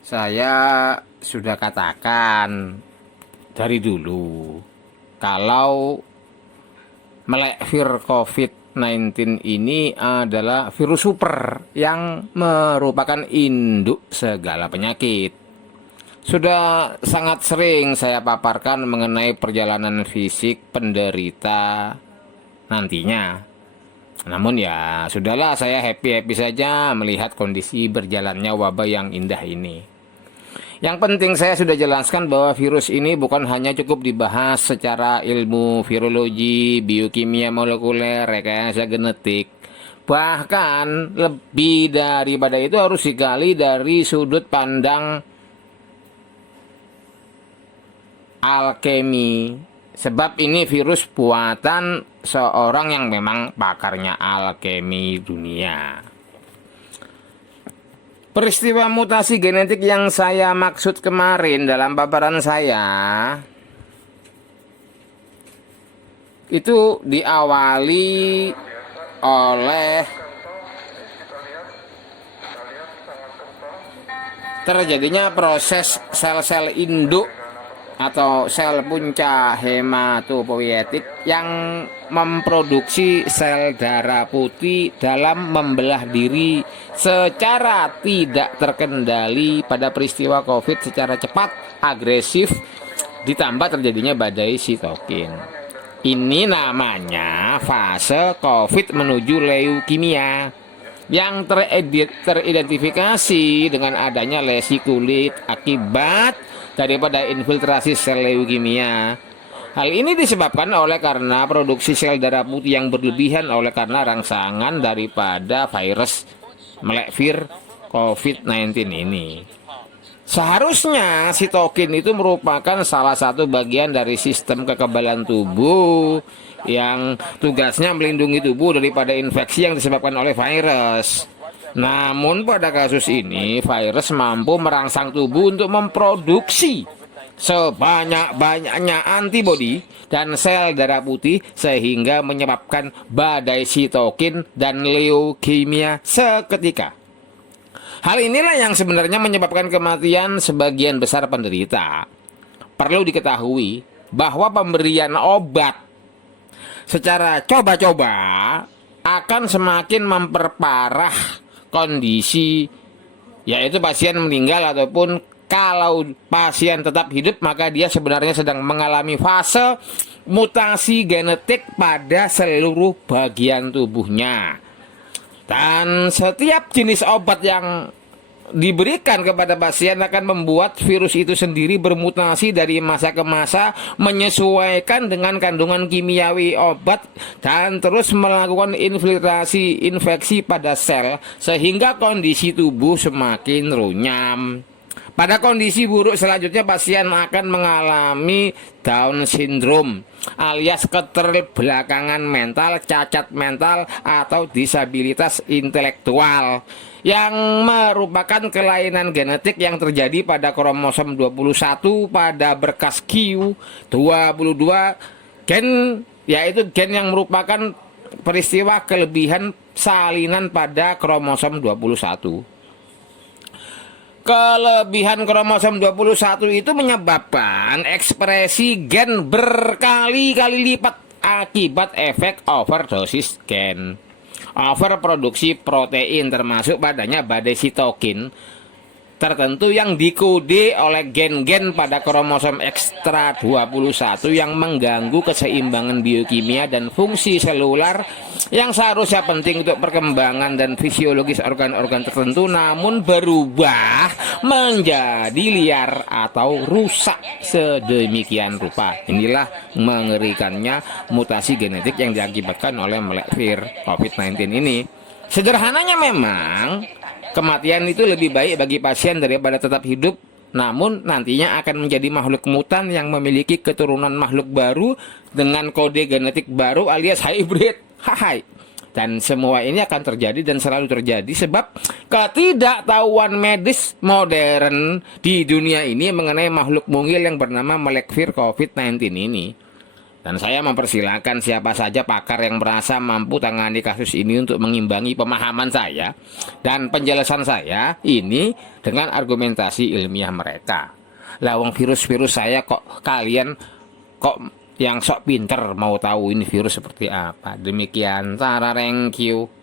Saya sudah katakan dari dulu kalau melekvir COVID-19 ini adalah virus super yang merupakan induk segala penyakit. Sudah sangat sering saya paparkan mengenai perjalanan fisik penderita nantinya. Namun ya sudahlah, saya happy-happy saja melihat kondisi berjalannya wabah yang indah ini. Yang penting saya sudah jelaskan bahwa virus ini bukan hanya cukup dibahas secara ilmu virologi, biokimia molekuler, rekayasa genetik. Bahkan lebih daripada itu harus digali dari sudut pandang alkemi. Sebab ini virus buatan seorang yang memang pakarnya alkemi dunia. Peristiwa mutasi genetik yang saya maksud kemarin dalam paparan saya itu diawali oleh terjadinya proses sel-sel induk atau sel punca hematopoietik yang memproduksi sel darah putih dalam membelah diri secara tidak terkendali pada peristiwa COVID secara cepat, agresif, ditambah terjadinya badai sitokin. Ini namanya fase COVID menuju leukemia yang teridentifikasi dengan adanya lesi kulit akibat daripada infiltrasi sel leukemia. Hal ini disebabkan oleh karena produksi sel darah putih yang berlebihan oleh karena rangsangan daripada virus melekvir COVID-19 ini. Seharusnya sitokin itu merupakan salah satu bagian dari sistem kekebalan tubuh yang tugasnya melindungi tubuh daripada infeksi yang disebabkan oleh virus. Namun pada kasus ini virus mampu merangsang tubuh untuk memproduksi sebanyak-banyaknya antibodi dan sel darah putih sehingga menyebabkan badai sitokin dan leukemia seketika. Hal inilah yang sebenarnya menyebabkan kematian sebagian besar penderita. Perlu diketahui bahwa pemberian obat secara coba-coba akan semakin memperparah kondisi, yaitu pasien meninggal ataupun kalau pasien tetap hidup maka dia sebenarnya sedang mengalami fase mutasi genetik pada seluruh bagian tubuhnya. Dan setiap jenis obat yang diberikan kepada pasien akan membuat virus itu sendiri bermutasi dari masa ke masa, menyesuaikan dengan kandungan kimiawi obat dan terus melakukan infiltrasi infeksi pada sel sehingga kondisi tubuh semakin runyam. Pada kondisi buruk selanjutnya pasien akan mengalami Down syndrome alias keterbelakangan mental, cacat mental atau disabilitas intelektual yang merupakan kelainan genetik yang terjadi pada kromosom 21 pada berkas Q22 gen, yaitu gen yang merupakan peristiwa kelebihan salinan pada kromosom 21. Kelebihan kromosom 21 itu menyebabkan ekspresi gen berkali-kali lipat akibat efek overdosis gen. Overproduksi protein termasuk padanya badai sitokin tertentu yang dikode oleh gen-gen pada kromosom ekstra 21 yang mengganggu keseimbangan biokimia dan fungsi selular yang seharusnya penting untuk perkembangan dan fisiologis organ-organ tertentu, namun berubah menjadi liar atau rusak sedemikian rupa. Inilah mengerikannya mutasi genetik yang diakibatkan oleh melekvir COVID-19 ini. Sederhananya memang kematian itu lebih baik bagi pasien daripada tetap hidup, namun nantinya akan menjadi makhluk mutan yang memiliki keturunan makhluk baru dengan kode genetik baru alias hybrid. Hai. Dan semua ini akan terjadi dan selalu terjadi sebab ketidaktahuan medis modern di dunia ini mengenai makhluk mungil yang bernama melekvir COVID-19 ini. Dan saya mempersilahkan siapa saja pakar yang merasa mampu tangani kasus ini untuk mengimbangi pemahaman saya dan penjelasan saya ini dengan argumentasi ilmiah mereka. Lawang virus-virus saya kok kalian kok yang sok pinter mau tahu ini virus seperti apa. Demikian, Tara, thank you.